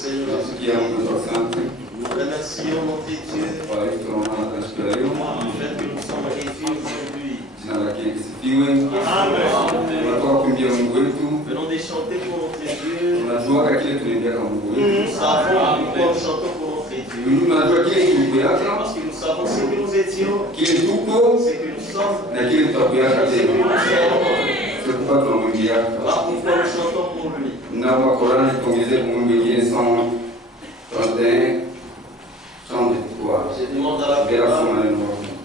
Seigneur Jésus. Nous remercions notre Dieu du fait que nous sommes réunis aujourd'hui. Venons de chanter pour notre Dieu. Nous savons pourquoi nous chantons pour notre Dieu. Parce que nous savons ce que nous étions, ce que nous sommes, ce que nous serons. Voilà pourquoi nous chantons pour lui. Je demande à la chorale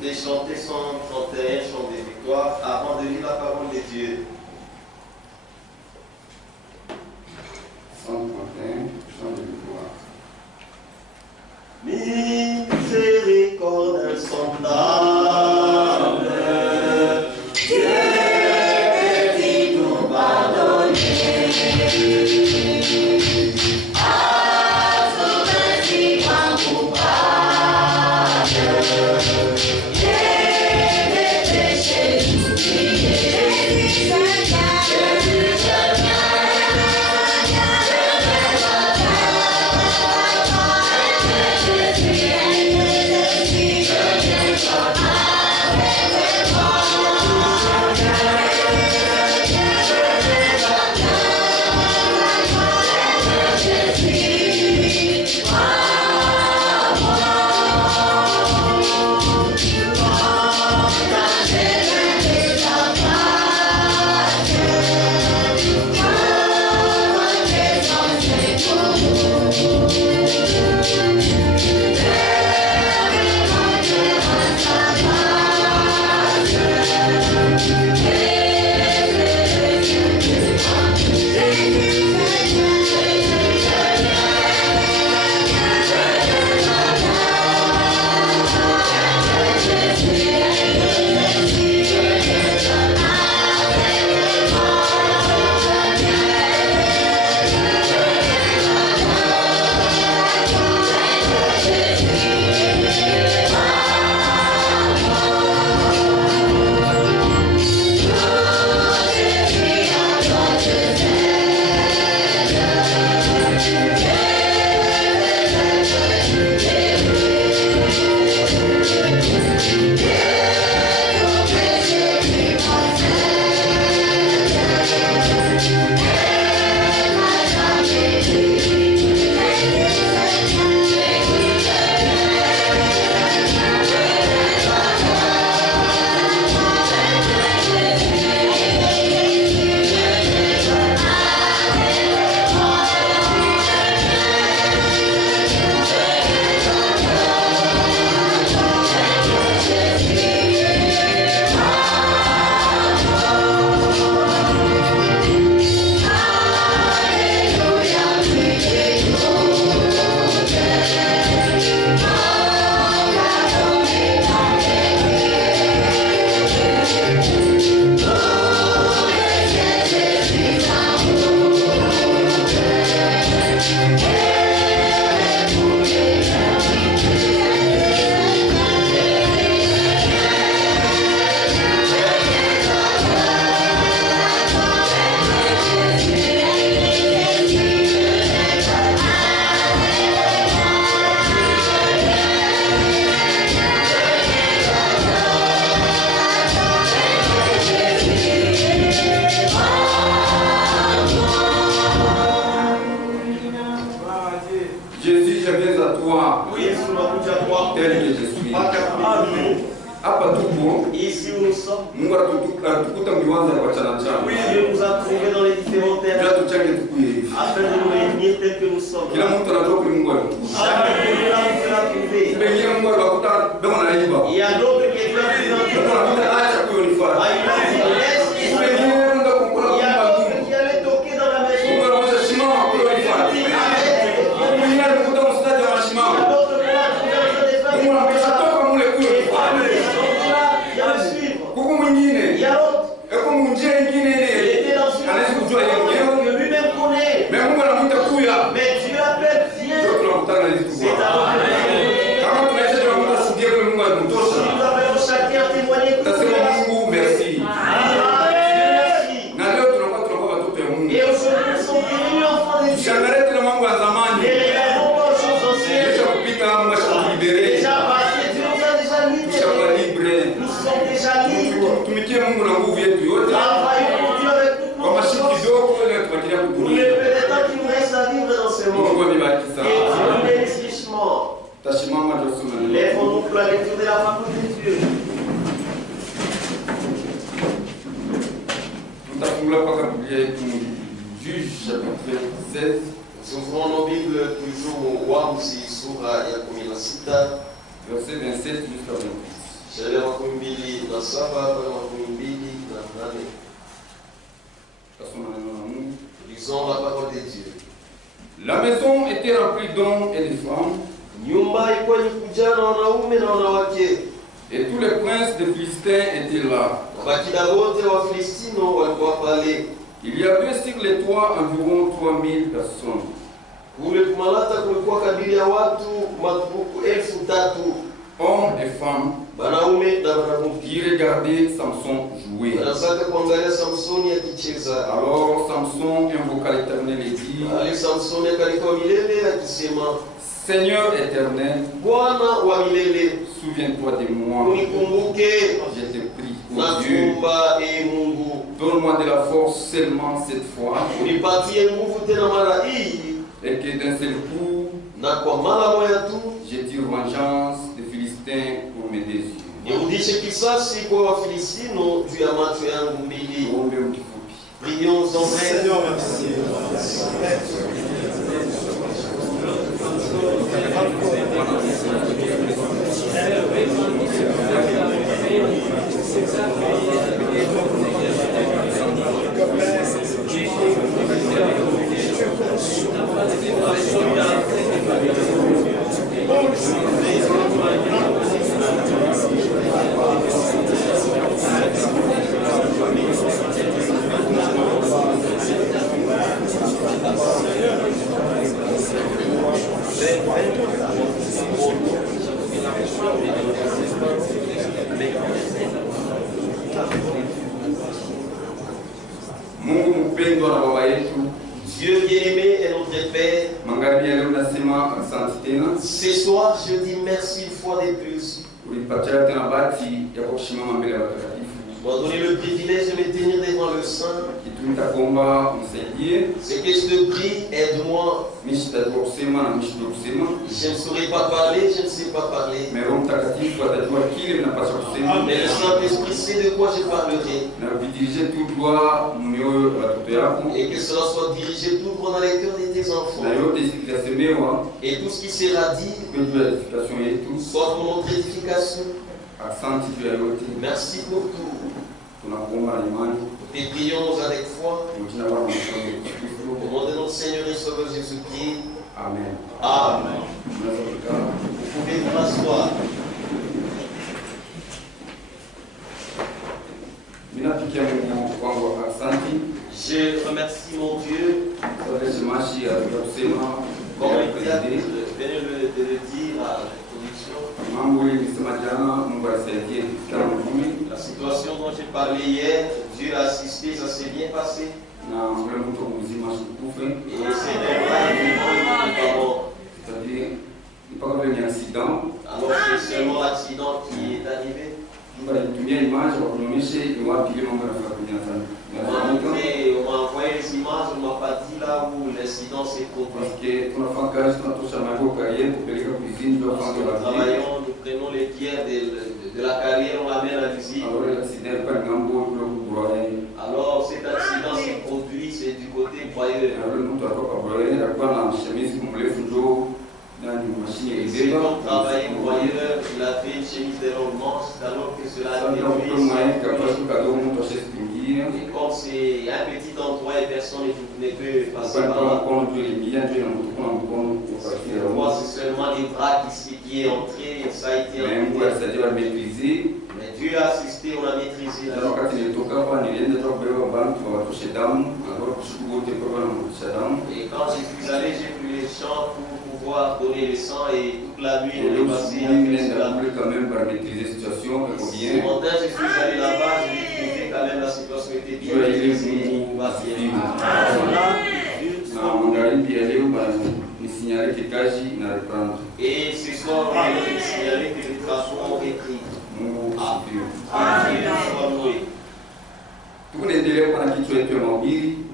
de chanter 131 chants de victoire avant de lire la parole de Dieu. 131 chants de victoire. Miséricorde insondable, Dieu qui nous pardonne. Ici où nous sommes, oui, Dieu nous a trouvés dans les différents terres afin de nous réunir tels que nous sommes. Chacun de nous l'a trouvé. Il y a d'autres qui étaient dans il y a d'autres qui allaient toquer dans la maison. Il y a d'autres qui allaient mais Dieu appelle Dieu. C'est à nous avons chacun témoigné que merci. Et aujourd'hui, nous sommes devenus enfants de Dieu. commencement. Et Dieu bénisse richement. Lèvons-nous pour la lecture de la parole de Dieu. Juge chapitre 16. Nous ouvrons nos Bibles toujours au Wamsi Sura ya 16. Verset 27 jusqu'à 28. Sheria makumi mbili na saba mpaka makumi mbili na nane. Lisons la parole de Dieu. La maison était remplie d'hommes et de femmes. Nyumba ilikuwa imejaa na wanaume na wanawake. Et tous les princes des Philistins étaient là. Wakida wote wa Filistino walikuwa pale. Il y avait sur les toits environ 3000 personnes. Kule kumalata kulikuwa kadiri ya watu 3000. Hommes et femmes wanaume na wanawake qui regardaient Samson jouer. Wanataka kuangalia Samsoni akicheza. Alors Samson invoqua l'Éternel et dit: Ali Samsoni akalikuwa milele akisema, Seigneur éternel, Bwana wa milele, souviens-toi de moi. Unikumbuke. Je te prie, oh Dieu. Nakuomba Mungu. Donne-moi de la force seulement cette fois. Unipatie nguvu tena mara hii. Et que d'un seul coup, na kwa mara moja tu, je tire vengeance des Philistins pour mes deux yeux. Nirudishe kisasi kwa Wafilistino juu ya macho yangu mbili. Prions en vrai. Seigneur, merci. Dieu bien-aimé et notre Père, ce soir je dis merci une fois de plus. Tu m'as donné le privilège de me tenir devant le Saint. C'est que je te prie, aide-moi. Je ne saurais pas parler, je ne sais pas parler. Mais le Saint-Esprit sait de quoi je parlerai. Et que cela soit dirigé tout droit dans les cœurs de tes enfants. Et tout ce qui sera dit soit pour notre édification. Merci pour tout. Nous prions avec foi. Au nom de notre Seigneur et Sauveur Jésus-Christ. Amen. Amen. Vous pouvez vous asseoir. Je remercie mon Dieu. Comme il vient de le dire à la production. La situation dont j'ai parlé hier, Dieu a assisté, ça s'est bien passé. Et c'est alors c'est seulement l'accident qui est arrivé. On m'a envoyé les images, on m'a pas dit là où l'incident s'est produit. Nous travaillons, nous prenons les pierres de la carrière, on l'amène à l'usine. Alors cet accident s'est produit, c'est du côté broyeur. Et comme travaillait broyeur, il a fait une chemise de longue manche, alors que cela a été et comme c'est un petit endroit et personne ne peut passer par là. Moi, c'est seulement les bras qui est entré, ça a été entré. Mais Dieu a assisté, on a maîtrisé. Et quand je suis allé, j'ai pris les champs pour pouvoir donner le sang et toute la nuit on est passé à faire cela. Ce matin, je suis allé là-bas, j'ai trouvé quand même la situation était bien maîtrisée. Et ce soir, on a signalé que les travaux ont repris. Nous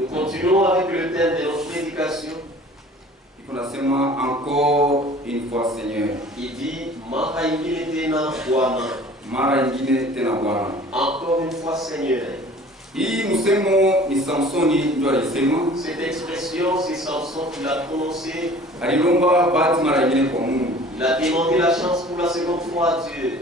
continuons avec le thème de notre prédication. Tunasema encore une fois Seigneur. Il dit, mara ingine tena Bwana. Mara ingine tena Bwana. Encore une fois Seigneur. Hii msemo ni Samsoni ndio alisema. Cette expression, c'est Samson qui l'a prononcée. Alilomba bahati mara ingine kwa Mungu. Il a demandé la chance pour la seconde fois à Dieu.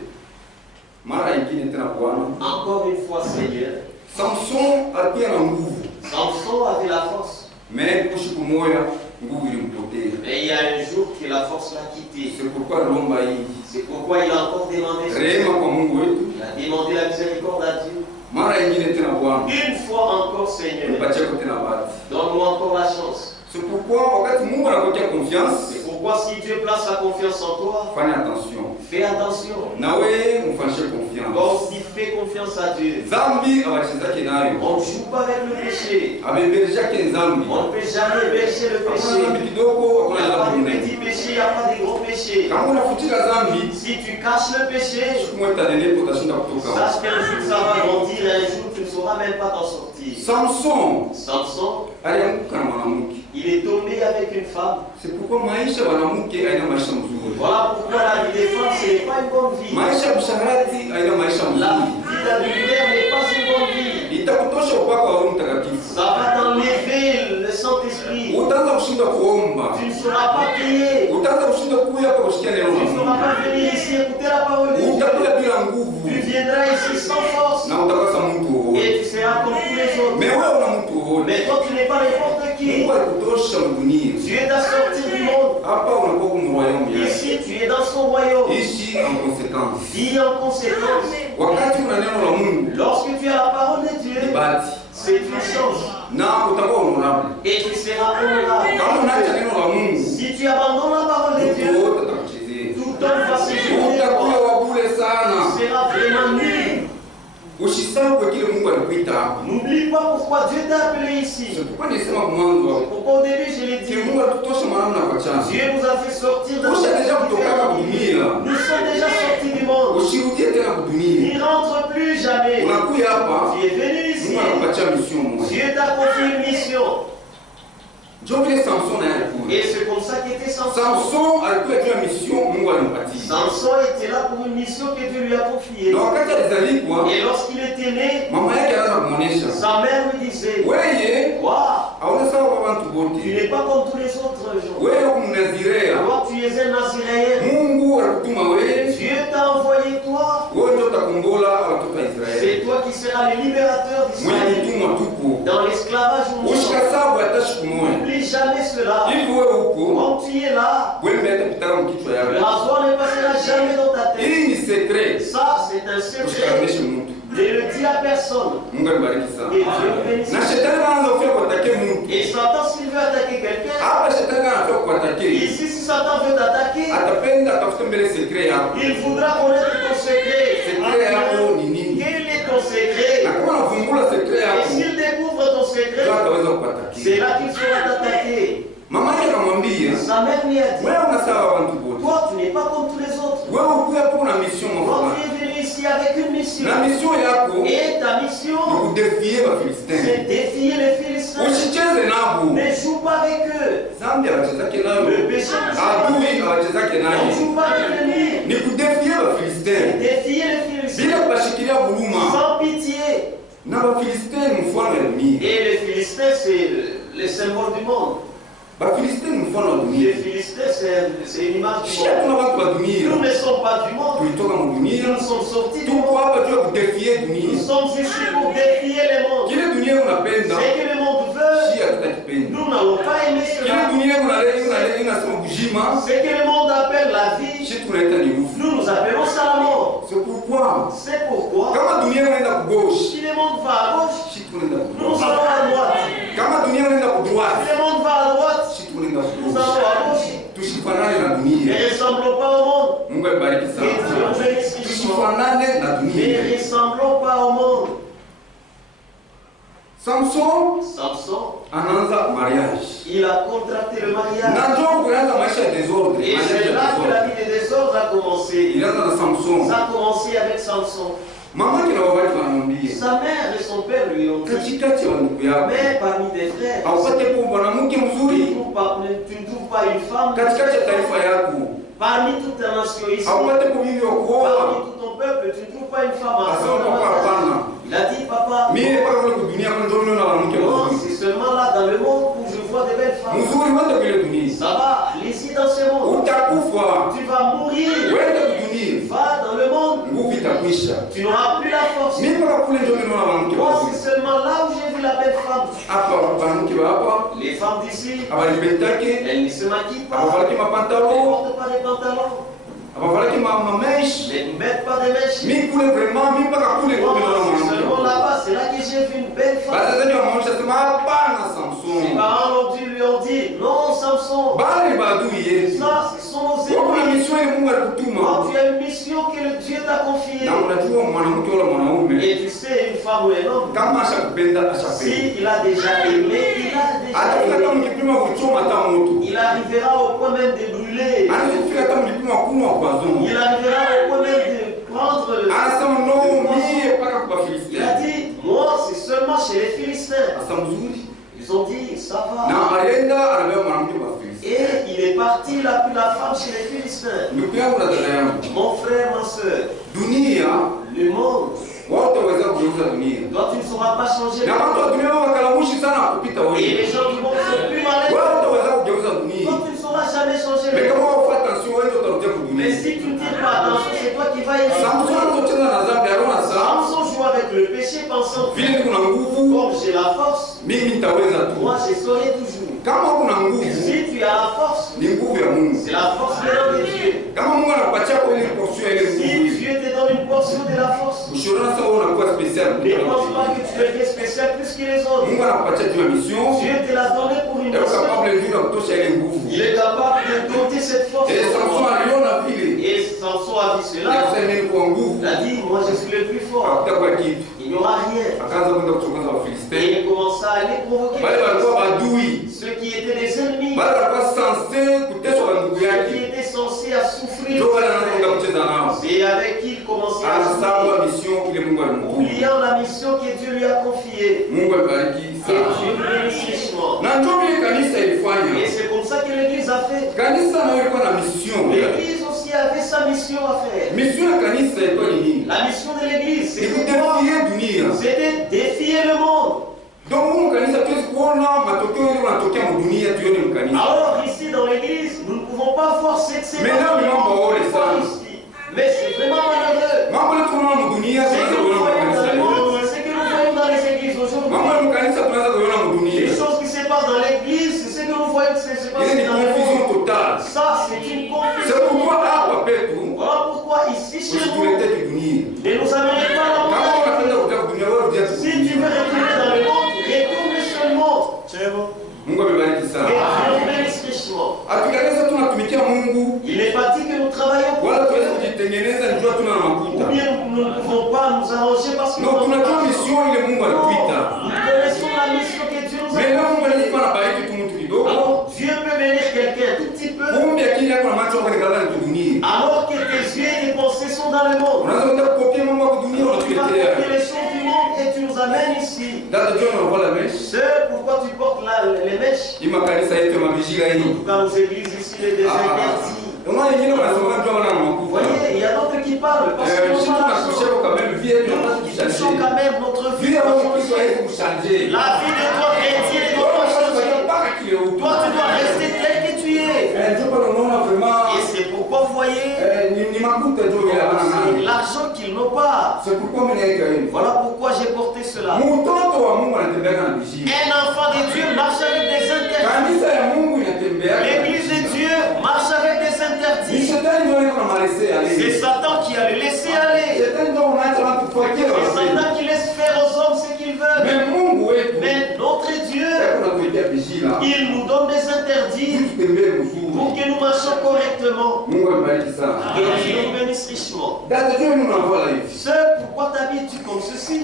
Mara ingine tena Bwana. Encore une fois Seigneur. Samson alikuwa na nguvu. Samson avait la force. Mais kushiku moya nguvu ilimpotea. Mais il y a un jour que la force l'a quitté. C'est pourquoi alilomba hii. C'est pourquoi il a encore demandé. Rehema kwa Mungu wetu. Il a demandé la miséricorde à Dieu. Mara ingine tena Bwana. Une fois encore Seigneur. Nipatie kwa tena bahati. Donne-moi encore la chance. C'est pourquoi wakati Mungu anakutia confiance, C'est pourquoi si Dieu place sa confiance en toi, fanya attention. fais attention. Na wewe mfanyie confiance. Toi aussi fais confiance à Dieu. Zambi abachezake nayo. On ne joue pas avec le péché. Abembeleshake nzambi. On ne peut jamais berger le péché. Zambi kidogo Il n'y hakuna a pas zambi de nyingi. petits péchés, il n'y a pas de gros péchés. Kama unafutika zambi, Si tu caches le péché, siku moja utanenepa utashinda kutoka. sache qu'un jour ça va grandir et un jour tu ne sauras même pas t'en sortir. Samson Samson, alianguka na mwanamke. il est tombé avec une femme. C'est pourquoi maisha mwanamke haina maisha mzuri. Voilà pourquoi la vie des femmes, ce n'est pas une bonne vie. Maisha ya msharati haina maisha La mzuri. vie d'adultère n'est pas une bonne vie. Itakutosha upako wa Roho Mtakatifu. Ça va t'enlever le Saint-Esprit. Utaanza kushinda kuomba. Tu ne sauras pas prier. Utaanza kushinda kuya hapa kusikia neno Tu la ne sauras Mungu. pas venir ici écouter la parole de Dieu. Utakuja bila nguvu Tu viendras ici sans force. na utakosa mtu wowote. Et tu seras comme tous les autres. Mais wewe una mtu wowote. Mais toi, tu n'es pas n'importe qui. Mungu alikutosha dunia. Dieu t'a sorti du monde. Hapa unakuwa kwa royaume yake. Ici, tu es dans son royaume. Ishi en conséquence. Vis en conséquence. Wakati una neno la Mungu, Lorsque tu as la parole de Dieu, ni bahati. c'est une chance. Na utakuwa honorable. Et tu seras honorable. Kama unaacha neno la Mungu, Si tu abandonnes la parole de mtu Dieu, wote atakuchezea. tout homme va se jouer. Utakuwa wa bure Tu sana. seras vraiment nul. Usisahau kwa kile Mungu alikuita hapa. N'oublie pas pourquoi Dieu t'a appelé ici. C'est pourquoi nilisema kwa mwanzo Pourquoi au début je l'ai ki dit, Mungu alitutosha mwanadamu na kwa chance. Dieu nous a fait sortir de Usha deja kutoka notre kudunia. Nous sommes déjà sortis du monde. Usirudie tena kudunia. N'y rentre plus jamais. Unakuja hapa, Tu es venu ici. Mungu anakupatia mission moja. Dieu t'a confié une mission. Ndio vile Samson alikuwa. Et c'est comme ça qu'était Samson. Samson alikuwa juu ya mission Mungu alimpatia. Samson était là pour une mission que Dieu lui a confiée. Na wakati alizalikwa, Et lorsqu'il était né, mama yake anaanza kumuonesha. sa mère lui disait, Wewe Waouh, hauna sawa kwa watu tu wote. n'es pas comme tous les autres gens. Wewe umnazirea. Toi, tu es un Naziréen. Mungu alikutuma wewe. Dieu t'a envoyé toi. Wewe ndio utakombola watoto wa Israeli. C'est toi qui seras le libérateur Mwenye d'Israël. kutumwa tupo. Dans l'esclavage, nous Ushikasabu hata siku moja. n'oublie jamais cela. Hivi wewe huko, Quand tu es là, wewe atapitaka mkichwa le yako. rasoir ne passera jamais dans ta tête. Hii ni secret. Ça, c'est un secret. Usikamilishe mtu. Ne le dis à personne. Mungu alibariki sana. Et Dieu bénisse. Na shetani anaanza kufia kuatake mtu. Et Satan, s'il veut attaquer quelqu'un, Hapa shetani anafia kuatake. ici, si Satan veut t'attaquer, Atapenda atafute mbele secret yako. il voudra connaître ton secret. Secret yako ni nini? Quel est ton secret? Na kama unavumbula secret Et yako, s'il découvre ton secret, ndio ataweza kuatake. c'est là qu'il saura t'attaquer. Mama yake akamwambia, Sa mère lui a dit, wewe unasawa watu wote. toi, tu n'es pas comme tous les autres. Wewe ukuya hapo una mission Toi, mfano. tu es venu ici avec une mission. Na mission yako Et ta ni mission, kudefie wa Filistini. c'est défier les Philistins. Usicheze nabo. Ne joue pas avec eux. Zambi abachezake nayo. Le péché, Adui abachezake on nayo. ne joue pas avec l'ennemi. Ni kudefie wa C'est Filistini. défier les Bila Philistins kubashikilia buluma. sans pitié. Na wa Filistini mfano wa dunia. Et les Philistins, c'est le symbole du monde. Ba Filistini mfano wa Les dunia. Philistins, c'est une image du Shia monde. kuna watu wa dunia. Nous ne sommes pas du monde. Tulitoka mu dunia. Nous sommes sortis du Tuko monde. hapa tu ya kudefie Nous dunia. sommes ici pour défier les mondes. Kile dunia unapenda, Ce que le monde veut, shia tutakipenda. nous n'allons pas aimer Kile cela. dunia unasema bujima, Ce que le monde appelle la vie, shi tunaita ni ufu. nous nous appelons ça la mort. C'est pourquoi C'est pourquoi, kama dunia unaenda kugauche, si le monde va à gauche, shi tunaenda nous kudroite. allons à droite. Kama dunia unaenda Si kudroite, le monde va à droite, shi tunaenda nous kugauche. allons à gauche. Tushifanane na Ne dunia. ressemblons pas au monde. Mungu abariki Et sana. Dieu bénisse. Tushifanane na Ne dunia. ressemblons pas au monde. Samson Samson, anaanza mariage. il a contracté le mariage. Na ndio kuanza maisha ya desordre, Et maisha c'est ya là que la desordre. vie de désordre a commencé. Ilianza na Samson. Ça a commencé avec Samson. Mama yake na baba yake wanamwambia, wakamwambia Sa mère et son père lui ont dit, katikati ya ndugu yako mais parmi tes frères, haupate kuwa mwanamke tu mzuri, ne trouves pas une femme, katikati ya taifa yako parmi toute ta nation ici, haupate kuvivi wa kuoa. parmi tout ton peuple, tu ne trouves pas une femme. Asema papa, hapana, Il a dit, papa, mimi mpaka kule kudunia kuna ndio niona mwanamke non, mzuri c'est seulement là dans le monde où je vois des belles femmes. mzuri, wende kule dunia, Ça va, allez-y dans ce monde. utakufa, Tu vas mourir. wende kudunia, Va dans le monde. nguvu itakwisha. Tu n'auras plus la force. Mimi mpaka kule ndio niona mwanamke Moi, mzuri. c'est seulement là où j'ai vu la belle femme. Hapa mwanamke wa hapa Les femmes d'ici, abalibetake, elles ne se maquillent pas. abavalaki Elles ne mapantalon, portent pas des pantalons. abavalaki mameshe. Elles ne mettent pas de mèches. Mimi kule vraiment, mimi mpaka kule ndio niona Moi, c'est seulement mwanamke. là-bas. C'est là que j'ai vu une belle femme. Basi sasa ndio mwanisha sema hapana Ses Samson. parents lui ont dit, non, Samson, Bali badui yetu. ça, ce sont nos Wako na ennemis. mission ile Mungu alikutuma. Quand tu as une mission que le Dieu t'a confiée, Na unajua mwanamke wala mwanaume et tu sais, une femme ou un homme, kama ashakupenda ashapenda. si il a déjà aimé, il a déjà Hata aimé. kama mkipima kuchoma hata moto. Il arrivera au point même de brûler. Anaweza kufika hata mkipima kunywa kwa zungu. Il arrivera au point même de prendre le... Anasema no mie mpaka kwa Il a Filistia. dit, moi c'est seulement chez les Philistins. Asa mzuri. Ils ont dit, ça va. Na alienda anabeba mwanamke wa Filistia. Et il est parti, il a pris la femme chez les Philistins. Ndugu yangu na dada yangu. Mon frère, ma soeur, Dunia le monde, wote waweza kugeuza dunia. quand tu ne sauras pas changer Na le watu wa monde, dunia wakalamushi sana kupita et wewe. les gens du monde sont plus malins, Wote waweza kugeuza dunia. quand tu ne sauras jamais changer Mais le kama monde, wafuata attention wewe utarudia mais kudunia. si tu ne tires pas attention, c'est toi qui vas essayer. Samson alipocheza na dhambi aliona saa Samson joue avec le péché pensant, vile kuna nguvu comme j'ai la force, mimi nitaweza tu. moi je saurai toujours. Kama kuna nguvu Si tu as la force, ni nguvu ya Mungu. c'est la force venant de Dieu. Kama Mungu anakupatia kwa ile portion ile Si nguvu. Dieu te donne une portion de la force, Usiona sasa wewe unakuwa special. ne pense pas que tu deviens spécial plus que les autres. Mungu anakupatia tu ya mission. Dieu te l'a donné pour une Ndio mission. capable ndio ya kutosha ile nguvu. Il est capable de doter cette force. Et Samson aliona vile. Et Samson a vu cela. Akasema mimi kwa nguvu. Il a dit, moi je suis le plus fort. Hakutakuwa kitu. Il n'y aura rien. Akaanza kwenda kuchokoza Et Wafilisti. il commença à aller provoquer Wale walikuwa badui. ceux qui étaient des ennemis, Wale walikuwa censé kuteswa na ndugu ceux qui yake. étaient censés à souffrir. Ndio wale anaanza kwenda kucheza nao. Et avec qui il commençait à souffrir. Anasahau mission ile Mungu alimtuma. Oubliant la mission que Dieu lui a confiée. Mungu alibariki Et sana. Dieu lui bénisse richement. Na ndio vile kanisa ilifanya. Et c'est comme ça que l'Église a fait. Kanisa nayo ilikuwa na mission. L'Église aussi avait sa mission à faire. Mission ya kanisa ilikuwa ni nini? La mission de l'Église, Ni c'était quoi? kudefie dunia. C'était défier le monde. Donc Mungu kanisa tuwezi kuona matokeo ile yanatokea mu dunia tuone mkanisa. Alors ici dans l'Église, nous ne pouvons pas forcer que c'est Mais là, pas non, on va pas ici. Mais c'est vraiment malheureux. Mambo ile tunaona mu dunia Ce que tunaweza nous kuona mu voyons dans kanisa. le monde, ce que nous voyons dans les églises aujourd'hui, Mambo ya kanisa tunaweza kuona mu les dunia. choses qui se passent dans l'Église, c'est ce que nous voyons qui se passe Ile ni dans le confusion monde. totale. Ça, c'est une C'est confusion. pourquoi hapa petu Voilà pourquoi ici chez nous, usitulete dunia. ne nous amenez pas dans le Kama monde. unapenda kuja dunia wewe udia tu. Si tu veux retourner dans le monde, retourne sur le monde. Mungu amebariki Et sana. Dieu nous bénisse richement. Hatukanisa tunatumikia Mungu Il n'est pas dit que nous travaillons pour wala tuweze kujitengeneza njua tuna na ou makuta. bien nous ne pouvons pas nous arranger parce que No, tunajua mission ile Mungu alituita. nous connaissons la mission que Dieu nous a Mais leo Mungu confiée. anaweza kuwa anabariki tu mtu kidogo. Alors Dieu peut bénir quelqu'un tout petit peu Kumbe akili yako na macho yako ni kadhaa ni dunia. alors que tes yeux et tes pensées sont dans le monde. Unaweza kwenda kupokea mambo ya dunia Tu vas unatuletea. copier les choses du monde et tu nous amènes ici. Dada John anavala mesh. C'est pourquoi tu portes les mèches. Hii makanisa yetu ya mabishira En hii. tout cas, nos églises ici, les interdits. Unaona wengine wanasema ndio wana Vous makufa. voyez, il y a d'autres qui parlent parce que nous Sisi sommes tunakusha kwa même vie yetu tunataka Nous touchons kushangilia. quand même notre vie. Vile wewe Kristo hawezi kushangilia. La vie de toi chrétien et de toi chrétien. Mpaka kile Toi, tu dois rester tel que tu es. ndio pale unaona vraiment Et c'est pourquoi, vous voyez, ni makuta ndio ile hapana c'est nani. l'argent qu'ils n'ont pas. C'est pourquoi mimi naika hivi. Voilà pourquoi j'ai porté cela. Mtoto wa Mungu anatembea na bishira. Un enfant de Dieu marche avec des interdits. Kanisa ya Mungu inatembea. L'église de Dieu marche avec des Ni interdits. shetani ndio yuko na malese C'est ali. Satan qui a le laissé aller. Shetani ndio unaacha watu kufuatia C'est wao. Satan qui laisse faire aux hommes ce qu'ils veulent. Mais Mungu wetu Mais notre Dieu, yako natuletea bishira. il nous donne des interdits Tutembee mzuri. pour que nous marchions correctement. Mungu amebariki sana. Et Dieu nous bénisse richement. Dada John unavala hivi. C'est pourquoi t'habilles-tu comme ceci?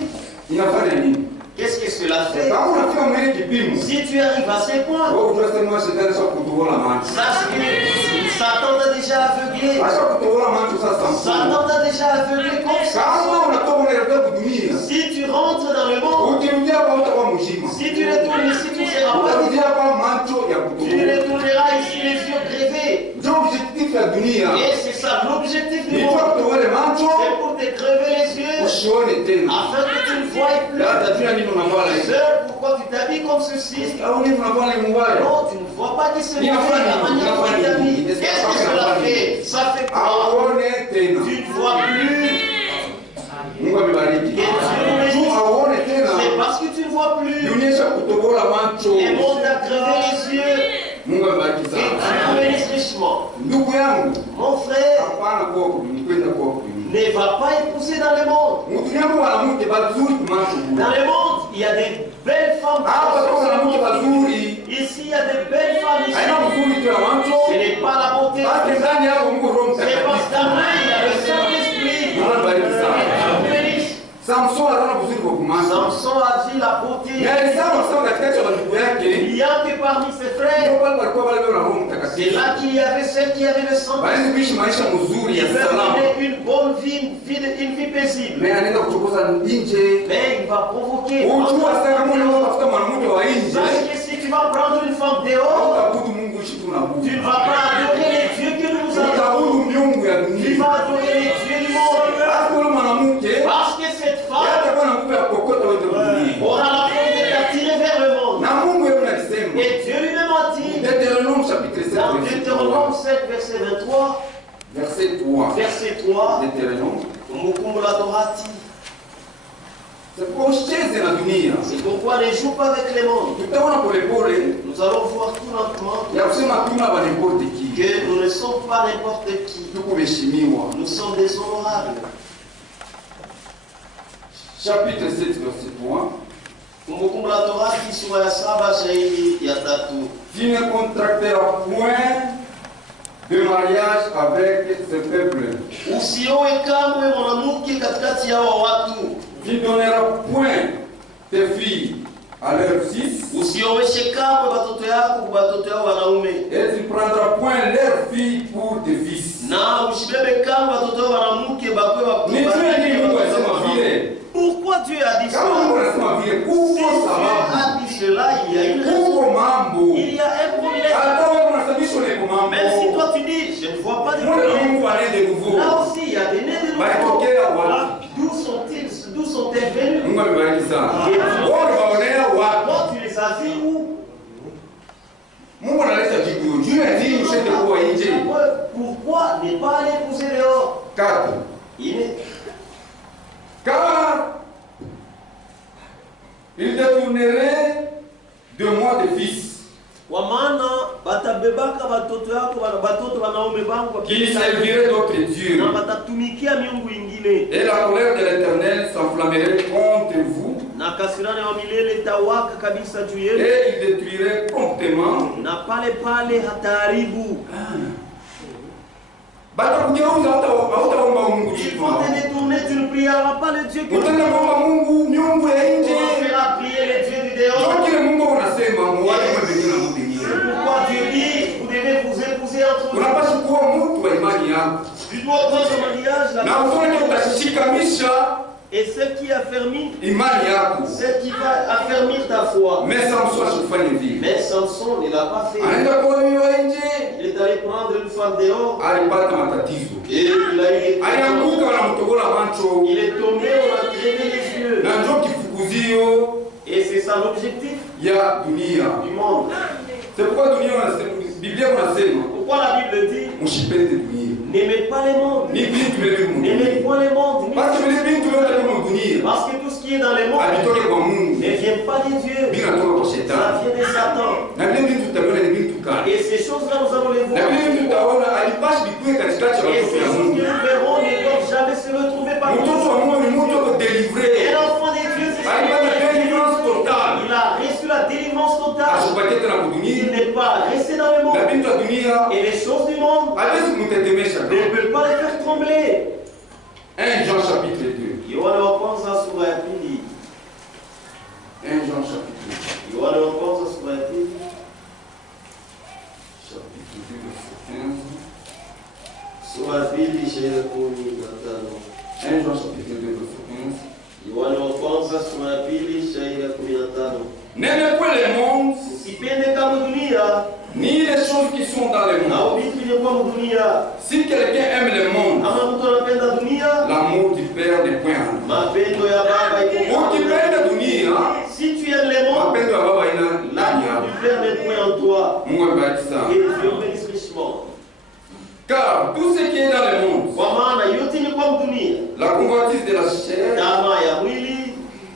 Inafanya nini? Qu'est-ce que cela fait? Kama unafika mwili kipimo. Si tu arrives à ces points, Wewe unasema shetani sio kutuona macho. sache que Satan t'a déjà aveuglé aveuglé. Acha kutobola macho sasa. Satan t'a déjà aveuglé comme ça. Kama unatoka unaelekea kudunia, Si tu rentres dans le monde, ukirudia hapa utakuwa mzima. si tu retournes ici, tu seras pas Utarudia vivant. hapa macho ya Tu kutobola. retourneras ici les yeux grevés. Ndio objectif ya dunia. Et c'est ça l'objectif du Ni monde. kwa kutobole macho C'est pour te crever les yeux usione tena. afin que tu ne voies plus. Dada jua nini unavala hivi? Sœur, pourquoi tu t'habilles comme ceci? Au nini unavala ni mbaya? Non, tu ne vois pas que c'est Ni mauvais afanye, la manière dont tu ni t'habilles. afanye. Qu'est-ce que cela fait? Ça fait quoi? Aone tena. Tu ne vois plus. Mungu amebariki. Et Dieu nous Tu bénisse. aone tena. C'est parce que tu ne vois plus. Dunia kutobola macho. Le monde t'a crevé les yeux. Mungu amebariki Et sana. Dieu nous bénisse richement. Ndugu yangu, Mon frère, hapana kwa kwenda kwa kudunia. ne va pas épouser dans le monde. Mtu yangu wanamke bazuri kumacho bure. Dans le monde, il y a des belles femmes. Hapa kwa wanamke bazuri. Ici, il y a des belles femmes. Ici. Haina mzuri tu ya macho. Ce n'est pas la beauté. Basi ndani yako Mungu Roho C'est parce Mtakatifu. qu'en main, il y a le Saint-Esprit. Mungu amebariki sana. Dieu vous bénisse. Samson anaona vizuri kwa kumacho. Samson a vu la beauté. Na alisema sawa katikati ya ndugu yake. Il y a que parmi ses Ndio frères. pale walikuwa wale na Roho C'est Mtakatifu. là qu'il y avait ceux qui avaient le sang. Bali kuishi maisha mzuri Il ya veut salama. mener une bonne vie, une vie paisible. Mais anaenda kuchokoza nje. Mais il va provoquer. Ujua sasa kama unatafuta mwanamke wa nje. Sache que si tu vas prendre une femme dehors, Hautabudu Mungu ishi tu na tu Mungu. ne vas pas adorer les dieux que nous adorons. Utabudu miungu ya Tu dunia. vas adorer les dieux du monde. Hata yule mwanamke Parce que cette femme hatakuwa na nguvu ya kokota wewe dunia. aura la force de t'attirer vers le monde. Na Mungu yeye anasema. Et Dieu lui-même a dit, Deutéronome chapitre 7 dans verset Deutéronome 3. 7, verset 23, Verset 3. verset 3, Deutéronome. Umukumbu la Torati. C'est pour usicheze na dunia. C'est pourquoi ne joue pas avec les mondes. Tutaona polepole Nous allons voir tout lentement ya kusema tuna ba n'importe qui. que nous ne sommes pas n'importe qui. Tuko heshimiwa. Nous sommes des honorables. Chapitre 7 verset 3. Kumbukumbu la Torati sura ya 7 shairi ya 3. Tu ne contracteras point de mariage avec ce peuple. Usioe kamwe mwanamke katikati ya hawa watu. Tu ne donneras point tes filles à leurs fils. Usioweshe kamwe watoto yako kwa watoto yao wanaume. Et tu ne prendras point leurs filles pour tes fils. Na usibebe kamwe watoto yao wanamke bakwe wa Ni Dieu ni Mungu anasema vile. Pourquoi Dieu a dit Kama Mungu ça? anasema vile, Si kuko Dieu sababu. a dit cela, il y a une raison. Kuko mambo. Il y a un problème. Hata wewe unasababisha ile mambo. Même si toi tu dis, je ne vois pas de Mungu problème. Mungu anaye de nouveau. Là aussi, il y a des nez de nouveau. Baitokea wapi? D'où sont-ils venus? Mungu amebariki sana. Wao waonea wapi? Toi, tu les as vus où? Mungu analeta jibu hiyo. Juu ya nini ushende kuwa nje? Pourquoi ne pas aller pousser dehors? 4. Il est Car il détournerait de moi des fils kwa maana batabebaka watoto yako watoto wanaume bangu qui serviraient d'autres dieux. na batatumikia miungu ingine, Et la colère de l'Éternel s'enflammerait contre vous na kasirani wa milele itawaka kabisa juu yenu, et il détruirait promptement. na pale pale hataharibu. Batakugeuza hautaomba Mungu Il kitu. faut te détourner, tu ne prieras pas le Dieu que tu Utaenda kuomba Mungu miungu ya nje. feras prier le Dieu du dehors. Ndio kile Mungu unasema muache kwa wengine na Mungu mwingine. Pourquoi Dieu dit, vous devez vous épouser entre vous. Unapaswa kuwa mtu wa imani yako. Tu dois prendre ce mariage là. Na uone utashikamisha Et ce qui affermit, imani yako. ce qui va affermir ta foi. Mais Samson asifanye vile. Mais Samson ne l'a pas fait. Anaenda kwa mimi wa nje. Il est allé prendre une femme dehors Alipata matatizo. et il a eu des problèmes. Alianguka wanamtogola macho. Il est tombé, on a crevé les yeux. Na ndio kifukuzio Et c'est ça l'objectif ya dunia. du monde. C'est pourquoi dunia wanasema, Biblia unasema Pourquoi la Bible dit, msipende dunia. n'aimez pas les mondes. Ni vitu vile N'aimez Mungu. point les mondes. Parce que vile vitu vyote kama dunia Parce que tout ce qui est dans les mondes alitoka kwa Mungu. ne vient pas de Dieu. Bila toka kwa Ça shetani. vient de Satan. Na vile vitu tutaona ni vitu kali. Et ces choses-là, nous allons les voir. Na vile vitu tutaona alipasha bikuwe katikati ya Et watoto ces ya choses Mungu. que nous verrons ne doivent jamais se retrouver par Mtoto wa Mungu ni mtu wa Et delivré. l'enfant de Dieu, c'est Alipata délivrance totale. il a reçu la délivrance totale. Asipate tena Il kudunia. n'est pas resté dans le Na monde. vitu ya dunia Et les choses du monde hawezi kumtetemesha. ne peuvent pas les faire trembler. 1 Jean chapitre 2. Yohana wa kwanza sura ya pili. 1 Jean chapitre 2. Yohana wa kwanza sura ya pili. Chapitre 2 verset 15. Sura ya pili shairi ya 15. 1 Jean chapitre 2 verset 15. Yohana wa kwanza sura ya pili shairi ya 15. N'aimez point le monde, Usipende kama dunia ni les choses qui sont dans le na monde. vitu vilivyokuwa dunia. Si quelqu'un aime le monde, Kama mtu anapenda dunia, l'amour du Père n'est point en lui. mapendo ya baba iko. Ukipenda dunia, Si tu aimes les mondes, mapendo ya baba ina ndani l'amour yako. du Père n'est point en toi. Mungu abariki sana. Et Dieu bénisse richement. Car tout ce qui est dans le monde, Kwa maana yote ni kwa dunia. la convoitise de la chair, Tamaa ya mwili,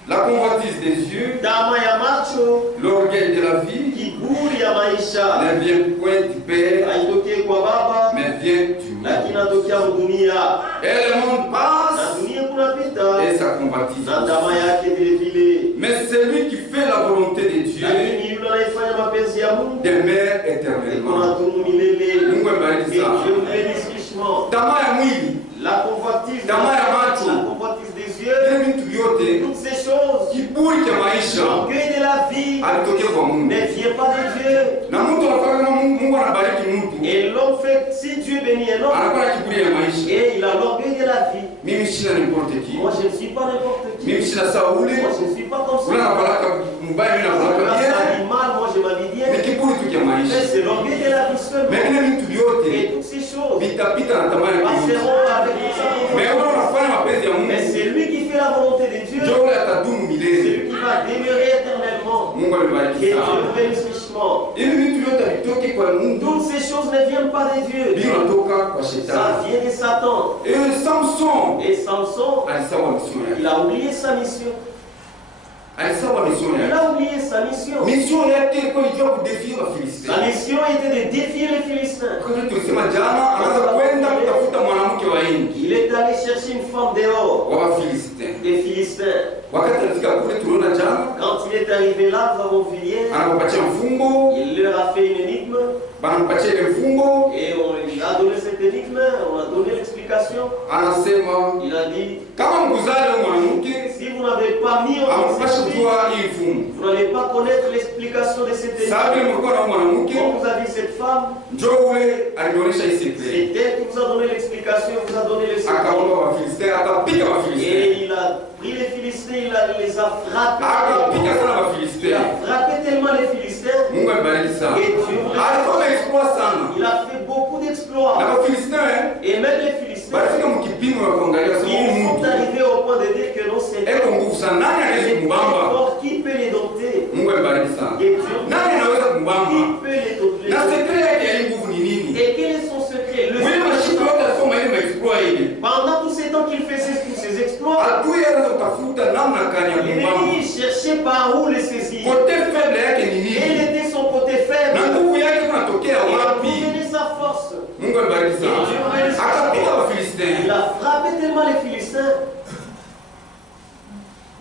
la convoitise des yeux, tamaa ya macho, l'orgueil de la vie, kiburi ya maisha ne vient point du Père, haitokee kwa baba, mais vient du lakini monde. inatokea dunia. Et le monde Na passe dunia kunapita et sa convoitise. na tamaa yake vile vile. Mais celui qui fait la volonté de Dieu Lakini yule anayefanya mapenzi ya Mungu demeure iko éternellement. nadumu milele. Mungu abariki Et sana. Dieu bénisse richement. Tamaa ya mwili, La convoitise, Tamaa ya macho. la convoitise des yeux, vile vitu vyote, toutes ces choses, kiburi cha maisha l'orgueil de la vie alitokea kwa Mungu. ne vient pas de Dieu. Na mtu anafanya kama Mungu anabariki mtu, Et l'homme fait, si Dieu bénit un homme, anakuwa na kiburi ya maisha. et il a l'orgueil de la vie. Mimi sina n'importe qui. Moi je ne suis pas n'importe qui. Mimi sina Sauli. Moi je ne suis pas comme Ule ça. anabalaka mbaya, mimi Moi nabalaka je bien. m'habille mal, moi je m'habille bien. Ni kiburi tu cha Mais maisha. c'est l'orgueil de la vie seulement. Mais vile vitu vyote Et toutes ces choses vitapita na tamaa ya Mungu. passeront avec tout ça. Mais wewe unafanya mapenzi ya Mais Mungu, c'est lui qui fait la volonté de Dieu. ndio ule atadumu C'est milele. lui qui va demeurer éternellement. Mungu Et alibariki Dieu sana. bénisse richement. Hivi vitu vyote vitoke kwa Mungu, Toutes ces choses ne viennent pas de Dieu. vinatoka kwa Ça shetani. vient de Satan. Et Samson Et Samson, alisahau mission yake. il a oublié sa mission. Alisahau mission Il yake. a oublié sa mission. Mission yake ilikuwa ilikuwa kudefia Wafilisti. Sa mission était de défier les Philistins. Kama tulisema jana, anaanza kwenda kutafuta mwanamke wa nchi Il est allé chercher une femme dehors, wa Wafilisti. des Philistins. Wakati alifika kule, tuliona jana, Quand il est arrivé là, nous avons vu hier, anampatia mfungo, il leur a fait une énigme. banampatia ile mfungo, Et on lui a donné cette énigme, on a donné l'explication. anasema Il a dit, kama mkuzale mwanamke si vous n'avez pas mis en ampashi esprit, kujua hii mfungo. vous n'allez pas connaître l'explication de cette Sasa vile énigme. mlikuwa na mwanamke, Quand vous avez cette femme, njoo ule alionyesha hii secret. c'est elle qui vous a donné l'explication, vous a donné le secret. Akaomba Wafilisti, akapiga Wafilisti. Et il a pris les Philistins, il les a frappés. Akapiga sana Wafilisti. Il a frappé tellement les Philistins. Mungu amebariki sana. Alifanya exploit sana. Il a fait beaucoup d'exploits. Na Wafilisti Et même les Philistins, balifika mkipimo ya kuangalia sema huyu ils sont mtu arrivés au point de dire que non, c'est eko nguvu sana. Nani anaweza kumbamba? fort. Qui peut les dompter? Mungu amebariki sana. Nani anaweza kumbamba? Qui peut les dompter? Na sekret yake ya hii nguvu ni nini? Et quel est son secret? Le Wewe mashiku yote asoma ile maexploit ile. Pendant tous ces temps qu'il faisait tous ces exploits, Adui anaweza kutafuta namna gani ya kumbamba. l'ennemi cherchait par où les saisir. Kote faible yake ni Quel nini? était son côté Na faible? nguvu yake kunatokea Et wapi? où venait sa force? Mungu amebariki sana. Akapiga Wafilisti. Il a frappé tellement les Philistins.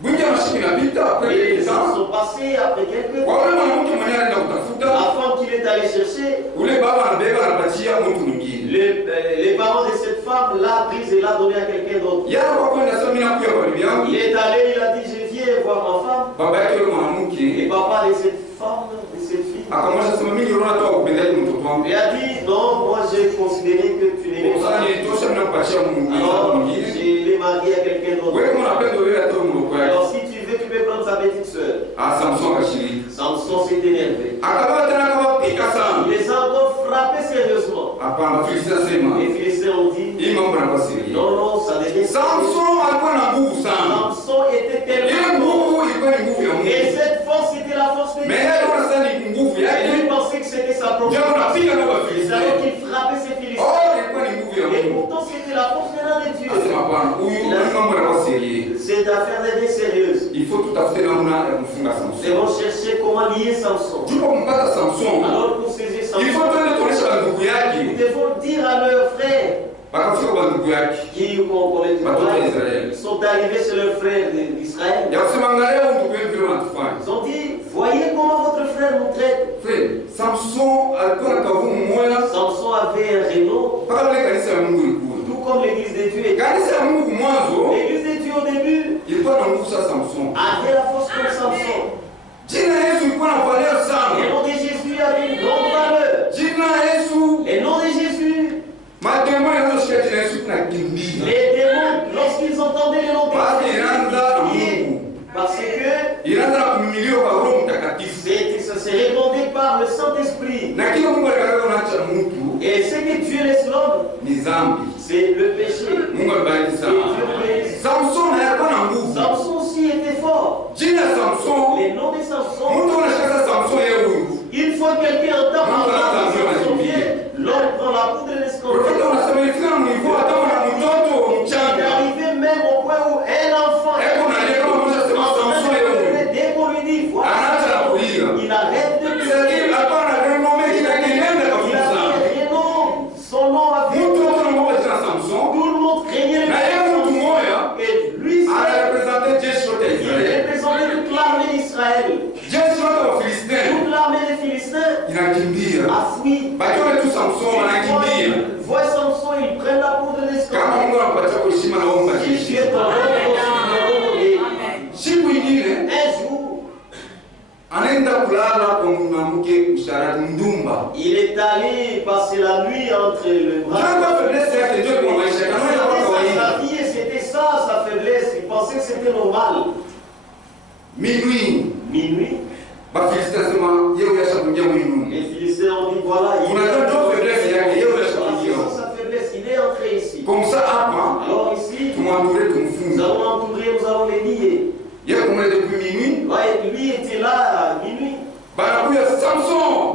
Bunja mashiku inapita Et après les quelques ans temps. sont passés après quelques Kwa temps. ule mwanamke mwenye anaenda kutafuta, La femme qu'il est allé chercher, ule baba anabeba anapatia mtu mwingine. les parents de cette femme l'a prise et l'a donnée à quelqu'un d'autre. Yeye kwa kwenda sasa mimi nakuja kwa bibi yangu. Il est allé, il a dit, je viens voir ma femme. Baba yake yule Et mwanamke papa de cette femme, de cette fille, akamwambia sema mimi niliona toa kupendaje mtoto wangu. lui a dit, non, moi j'ai considéré que tu n'aimais Kwa sababu pas. nilitosha mimi nakupatia mwingine Alors, mwingine. je l'ai marié à quelqu'un d'autre. Wewe kama unapenda wewe atoe mloko yake. Alors si tu veux, tu peux prendre sa petite soeur. Ah, Samson akashiriki. Samson s'est énervé. Akababa tena akawapiga Il sana. les a encore frappés sérieusement. Hapana, Wafilisti sema Les Philistins ont dit, hii mambo yanakuwa siri. non, non, ça devient Samson alikuwa na nguvu sana. Samson était Ile tellement nguvu ilikuwa ni nguvu ya et Mungu. cette force était la force de Mais Dieu. yeye anaona sasa ni nguvu Et yake. lui pensait que c'était sa propre Ndio force. unapiga na C'est Wafilisti. alors qu'il frappait ses Philistins. Oh, ilikuwa ni nguvu ya Et Mungu. pourtant c'était la force venant de Dieu. Asema hapana, huyu mambo yanakuwa siri. Cette affaire devient sérieuse. Il faut tutafute namna ya kumfunga Nous Samson. devons chercher comment lier Samson. Tupo kumpata Samson. Alors pour saisir Il Samson, faut twende tuonesha bandugu nous yake. devons dire à leurs frères Bakafika kwa bandugu yake. qui connaissent Batoto wa Israeli. ils sont arrivés chez leurs frères d'Israël. Ya kusema angalia huyu ndugu yetu vile wanatufanya. Ils ont dit, voyez comment votre frère nous traite. Frère, Samson alikuwa na kavumu moya Samson avait un renom, mpaka vile kanisa ya Mungu ilikuwa. tout comme l'église de Dieu. Kanisa ya Mungu mwanzo L'église de Dieu au début ilikuwa na nguvu sa Samson. avait la force comme Samson. Jina la Yesu ilikuwa na valeur Le sana. nom de Jésus avait une grande valeur. Jina la Yesu Le nom de Jésus, mademo yanaweza shika jina Les démons, lorsqu'ils entendaient les noms des parce que ça se répandait par le Saint-Esprit. Et ce que Dieu laisse l'homme, c'est le péché. Samson aussi était fort. Les noms de Samson, une fois que quelqu'un entend Samson vient, l'homme prend la poudre de l'escompte. Il est arrivé même au point où un enfant, dès qu'on lui dit, voilà, il arrête de pleurer. Il a son nom a vu. Tout le monde craignait le et lui, il représentait toute l'armée d'Israël. Toute l'armée des Philistins a fui. Voit Samson, ils prennent la poudre d'escompte. Il est allé passer la nuit entre le bras. C'était ça sa faiblesse. Il pensait que c'était normal. Minuit. Les Philistins ont dit voilà, il est sa faiblesse, il est entré ici. Comme ça, alors ici, nous allons entourer, nous allons les lier. Ouais, lui était là à minuit.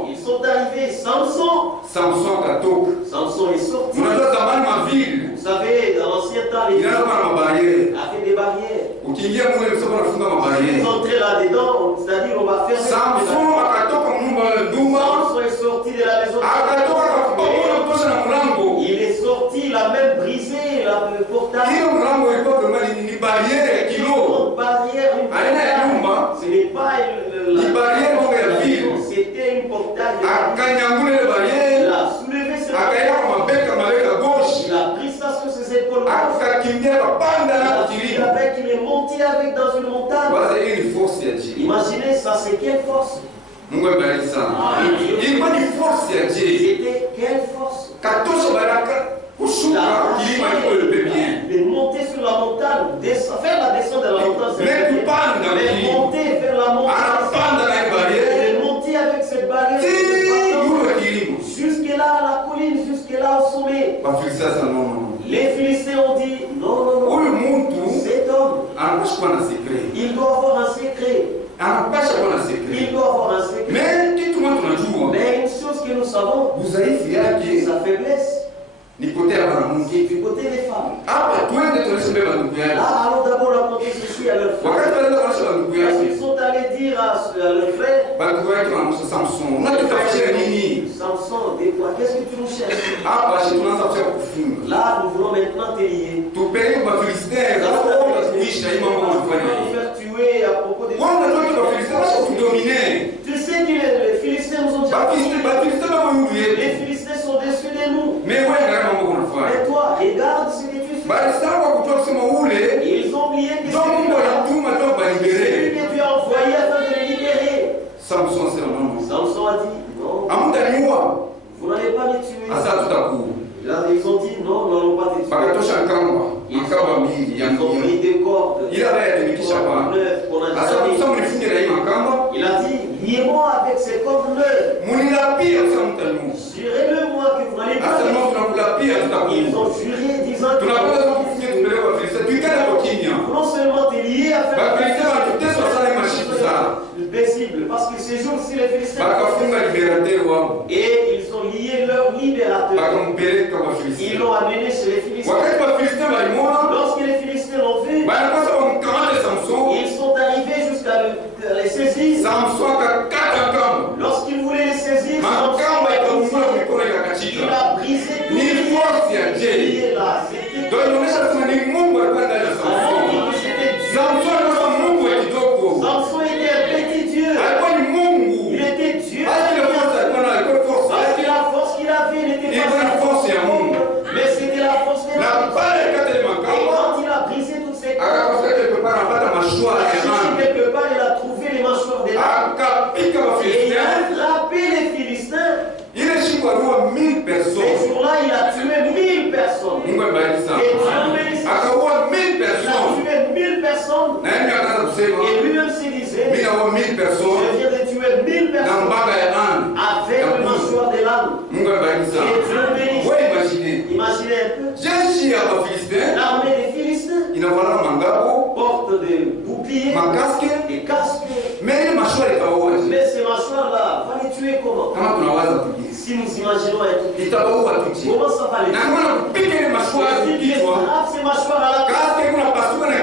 Ils sont arrivés. Samson est sorti. Vous savez, dans l'ancien temps, il a fait des barrières. Ils entraient là-dedans, c'est-à-dire on va faire Samson est sorti de la maison. Il est sorti, il a même brisé le portail. Une barrière, ce n'est pas c'était une portail. Il a soulevé ce portail. Il a pris ça sur ses épaules. Il est monté avec dans une montagne. Imaginez ça, c'est quelle force? C'était quelle force? De monter sur la montagne, faire la descente de la montagne, mais monter vers la montagne, de monter avec cette barrière, jusque là à la colline, jusque là au sommet. Les Philistins ont dit non, cet homme, il doit avoir un secret. Il doit avoir un secret. Mais une chose que nous savons, sa faiblesse, du côté des femmes. Allons d'abord raconter ceci à leurs frères. Ils sont allés dire à leurs frères, Samson, dis-moi, qu'est-ce que tu nous cherches? Là, nous voulons maintenant te lier. Nous allons faire tuer à propos des tu sais que les Philistins nous ont déjà les Philistins sont déçus de nous. Mais toi, regarde ce que tu fais. Ils ont oublié que c'est lui que tu as envoyé afin de les libérer. Samson a dit non. Vous n'allez pas les tuer. Là, ils ont dit non, nous n'allons pas te tuer. Ils ont mis des cordes. Il a dit, liez-moi avec ces cordes neuves. Jurez-le moi que vous n'allez pas. Ils ont juré disant que non seulement te lier à faire le paisible, parce que ces jours-ci les Philistins et ils ont lié leur libérateur. Ils l'ont amené chez les Philistins. Lorsque les Philistins l'ont vu, ils sont arrivés jusqu'à les saisir. Lorsqu'ils voulaient les saisir, il a brisé tout. Samson était un petit Dieu. Il était Dieu. Parce que la force qu'il avait n'était pas mais c'était la force de la vie. Et quand il a brisé toutes ces cordes, quelque part il a trouvé les mâchoires des ânes. Et il a frappé les Philistins. Ce jour-là, il a tué 1000 personnes. Imaginez un peu. L'armée des Philistins porte des boucliers, des casques. Mais ces mâchoires-là, va les tuer comment? Si nous imaginons être tués, comment ça va les tuer? Si tu frappes ces mâchoires à la tête,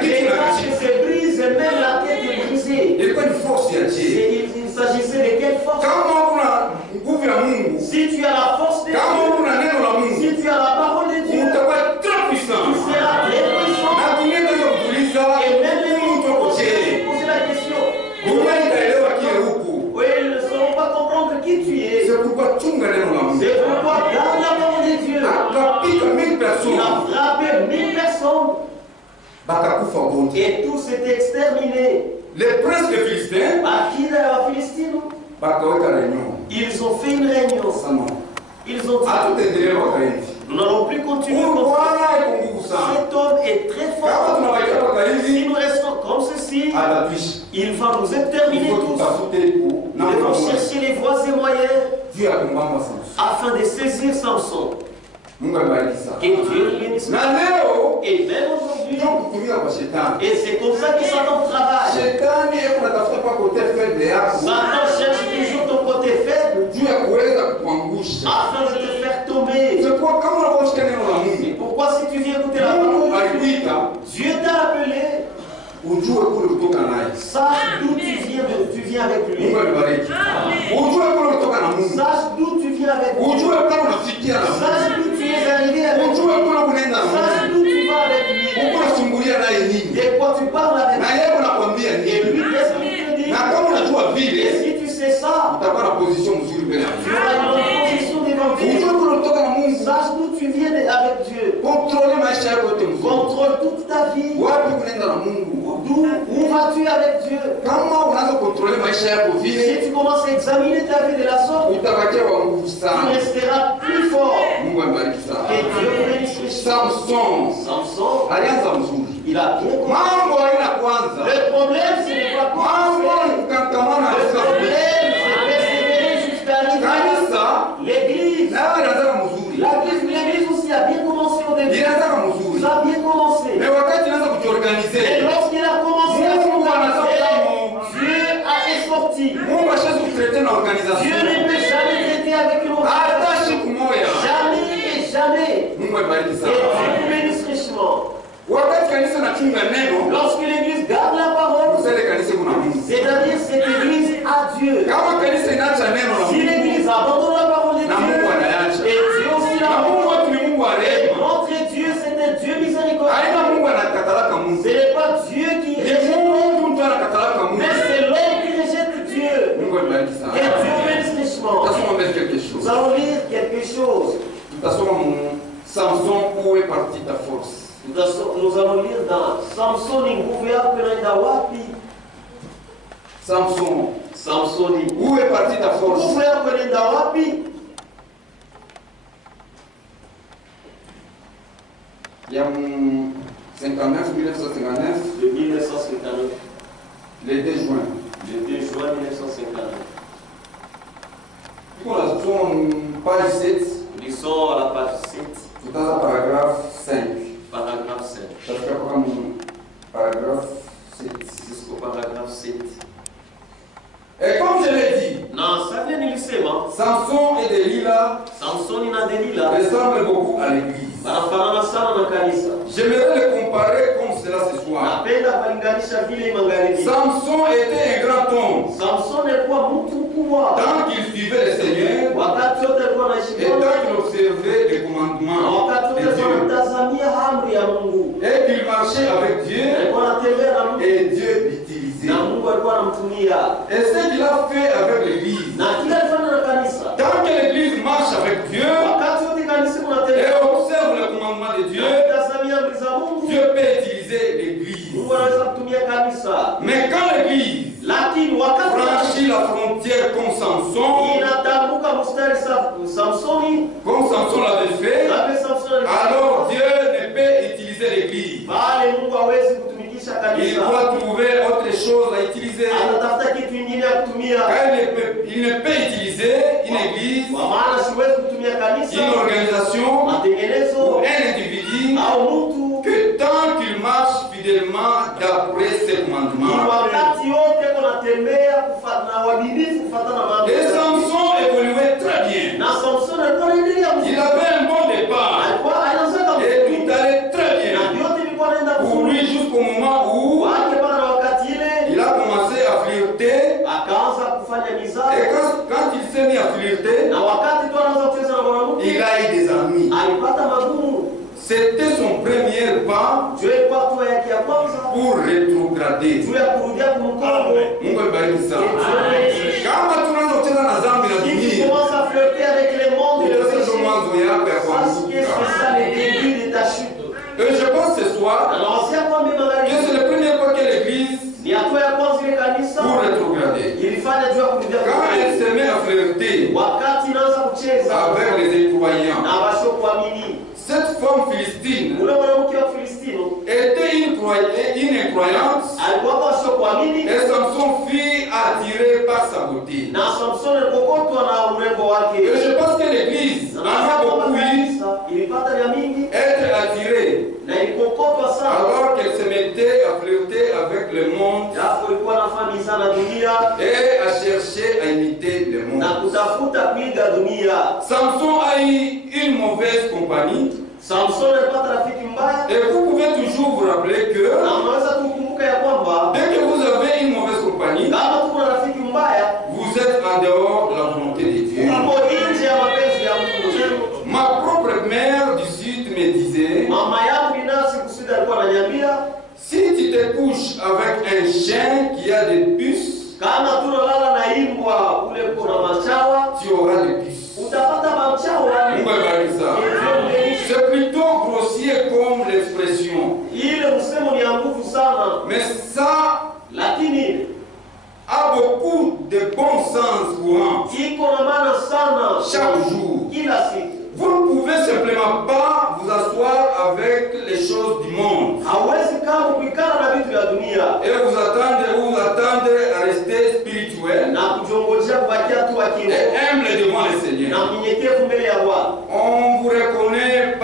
les casques se brisent et même la tête est brisée. Il s'agissait de quelle force? Si tu as la force de Dieu, si tu as la parole de Dieu, tu seras très puissant. Et même les gens vont poser la question. Oui, ils ne sauront pas comprendre qui tu es. C'est pourquoi garde la parole de Dieu. Il a frappé 1000 personnes. Et tout s'est exterminé. Les princes des Philistins, ils ont fait une réunion. Ils ont dit, nous n'allons plus continuer comme ça. Cet homme est très fort. Si nous restons comme ceci, il va nous exterminer tous. Nous devons chercher les voies et moyens afin de saisir Samson. Que Dieu bénisse. Et même aujourd'hui, et c'est comme ça que Satan travaille. Satan cherche toujours ton côté faible afin de te faire tomber. Et pourquoi si tu viens écouter la parole, Dieu t'a appelé. Sache d'où tu viens avec lui. Sache d'où tu viens avec lui. Sache d'où tu es arrivé avec lui. Sache d'où tu vas avec lui. De quoi tu parles avec lui. Et lui, qu'est-ce qu'il te dit? Et si tu sais ça, tu auras une position devant Dieu. Sache d'où tu viens avec Dieu. Contrôle toute ta vie. Où vas-tu avec Dieu? Si tu commences à examiner ta vie de la sorte, tu resteras plus fort. Et Dieu bénisse. Samson, il a bien compris. Le problème, ce n'est pas commencer. Le problème, c'est persévérer jusqu'à arriver. L'église aussi a bien commencé au début. Ça a bien commencé. Mais lorsqu'il a commencé à s'organiser, Dieu a sorti. Dieu ne peut jamais traiter avec une organisation. Jamais et jamais. Et Dieu nous bénisse richement. Lorsque l'église garde la parole, c'est-à-dire cette église a Dieu. Si l'église abandonne la parole de Dieu, et Dieu aussi la montre Dieu, c'est un Dieu miséricordieux. Ce n'est pas Dieu qui rejette l'homme, mais c'est l'homme qui rejette Dieu. Et Dieu bénisse richement. Nous allons lire quelque chose. Samson, où est partie ta force? Nous allons lire dans Samson Wapi. Samson, où est partie ta force? Wapi. Il y a 1959, le 1959. Le 2 juin. Le 2 juin 1959. Page 7. Lisons à la page 7. Tout à paragraphe 5. Paragraphe 5. Ça fait comme paragraphe 7. Jusqu'au paragraphe 7. Et comme je l'ai dit, non, ça vient du lycée, Samson et Delilah ressemblent beaucoup à l'église. J'aimerais le comparer comme cela ce soir. Samson était un grand homme. Tant qu'il suivait le Seigneur et tant qu'il observait les commandements de Dieu et qu'il marchait avec Dieu et Dieu l'utilisait. Et ce qu'il a fait avec l'église. Tant que l'église marche avec Dieu et observe le commandement de Dieu, Dieu peut utiliser l'église. Mais quand l'église franchit la frontière comme Samson l'avait fait, alors Dieu ne peut utiliser l'église. Il doit trouver autre chose à utiliser. Car il ne peut utiliser une église, une organisation, un Et Samson évoluait très bien. Il avait un bon départ. Et tout allait très bien. Pour lui jusqu'au moment où il a commencé à flirter. Et quand il s'est mis à flirter, il a eu des amis. C'était son premier pas pour rétrograder. Mungu abariki sana. Kama tunaanza kucheza na dhambi na dunia, ndio mwanzo yako ya kuanguka. Et je pense ce soir que c'est le premier pas que l'église pour rétrograder. Quand elle se met à flirter avec les incroyants, cette femme philistine était une incroyante et Samson fut attiré par sa beauté. Et je pense que l'église en a beaucoup être attirée alors qu'elle se mettait à flirter avec le monde et à chercher à imiter le monde. Samson a eu une mauvaise compagnie. Et vous pouvez toujours vous rappeler que dès que vous avez une mauvaise compagnie, vous êtes en dehors de la volonté de Dieu. Ma propre mère du Sud me disait, si tu te couches avec un chien qui a des puces, tu auras des puces. C'est plutôt grossier comme l'expression. Mais ça a beaucoup de bon sens courant. Chaque jour. Vous ne pouvez simplement pas vous asseoir avec les choses du monde et vous attendre à rester spirituel et humble devant le Seigneur. On vous reconnaît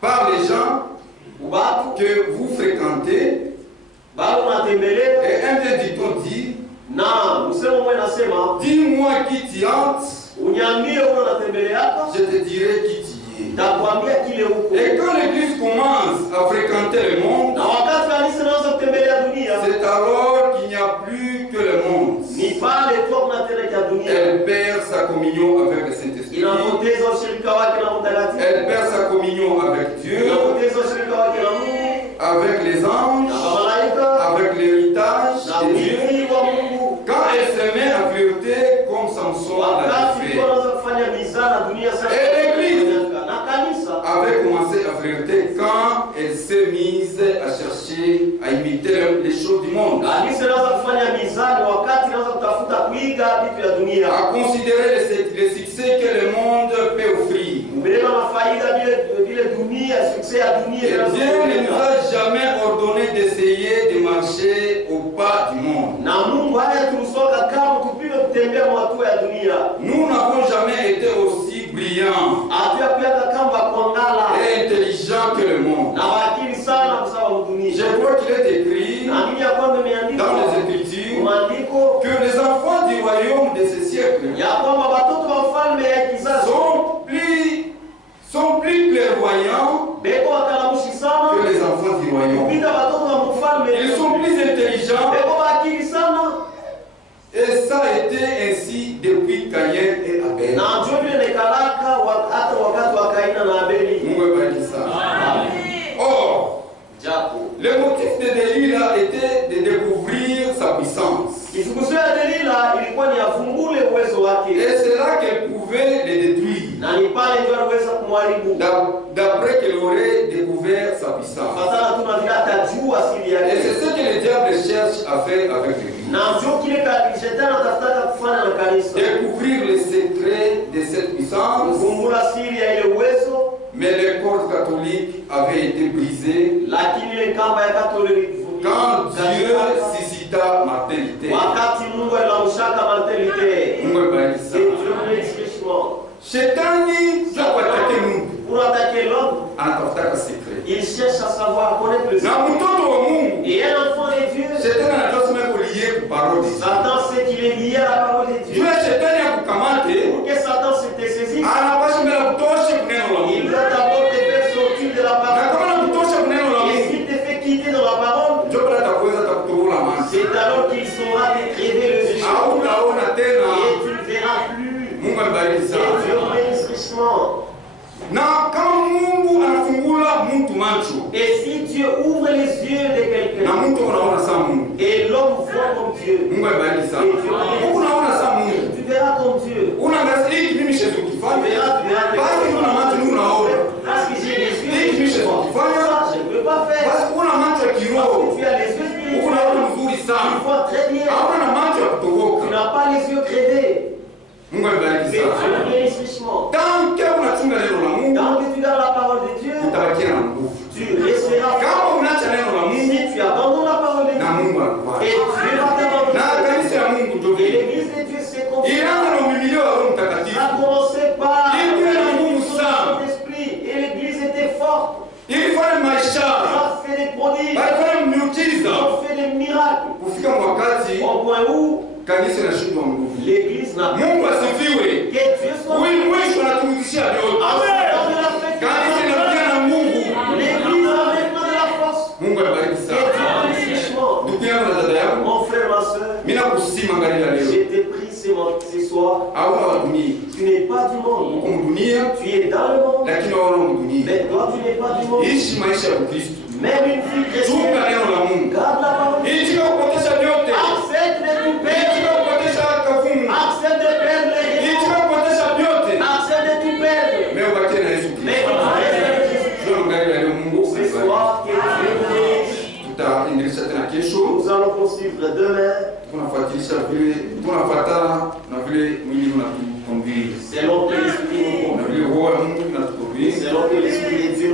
par les gens que vous fréquentez. Et un des dictons dit, dis-moi qui t'y hante, je te dirai qui t'y est. Et quand l'église commence à fréquenter le monde, c'est alors qu'il n'y a plus que le monde. Elle perd sa communion avec le Saint-Esprit. Elle perd sa communion avec Dieu, avec les anges, avec l'héritage de Dieu. Quand elle se met à flirter comme Samson l'a fait. Et l'église avait commencé à flirter quand elle s'est mise à chercher à imiter les choses du monde. À considérer les succès que le monde peut offrir. Et Dieu ne nous a jamais ordonné d'essayer de marcher au pas du monde. Nous n'avons jamais été aussi brillants et intelligents que le monde. Je crois qu'il est écrit dans les Écritures que les enfants du royaume de ce siècle sont plus clairvoyants que les enfants du royaume. Ils sont plus intelligents. Et ça a été ainsi depuis Caïn et Abel. Or, le motif de Delilah était de découvrir sa puissance. Et c'est là qu'elle pouvait les détruire. D'après qu'elle aurait découvert sa puissance. Et c'est ce que le diable cherche à faire avec l'église. Découvrir les secrets de cette puissance. Mais les cordes catholiques avaient été brisées quand Dieu suscita Martin Luther. Shetani za kuatake Mungu anatafuta secret. Il cherche à savoir connaître le Na mtoto wa Mungu et un enfant de Dieu, Shetani richement. Et si Dieu ouvre les yeux de quelqu'un, et l'homme voit comme Dieu, tu verras comme Dieu. Tu verras parce que j'ai les yeux, je ne peux pas faire. Parce que tu as les yeux spirituels, tu vois très bien. Tu n'as pas les yeux crevés. Mais Dieu bénisse richement. Tant que tu gardes la parole de Dieu, tu resteras. Si tu abandonnes la parole de Dieu, et Dieu va t'abandonner. Et l'église de Dieu s'est construite. Ça a commencé par l'esprit, et l'église était forte. Ça a fait des prodiges, ça a fait des miracles. Au point où l'église n'a pas. Que Dieu soit. L'église a maintenant de la force. Que Dieu bénisse richement. Mon frère, ma soeur, j'ai été pris ce soir. Tu n'es pas du monde. Tu es dans le monde. Mais toi, tu n'es pas du monde. Même une fille chrétienne, garde la parole. Accepte de tout perdre. Accepte de perdre les gens. Accepte de tout perdre. Mais tu restes avec Jésus. Ce soir, que Dieu bénisse. Nous allons poursuivre demain. Selon que l'Esprit nous conduit. Selon que l'Esprit de Dieu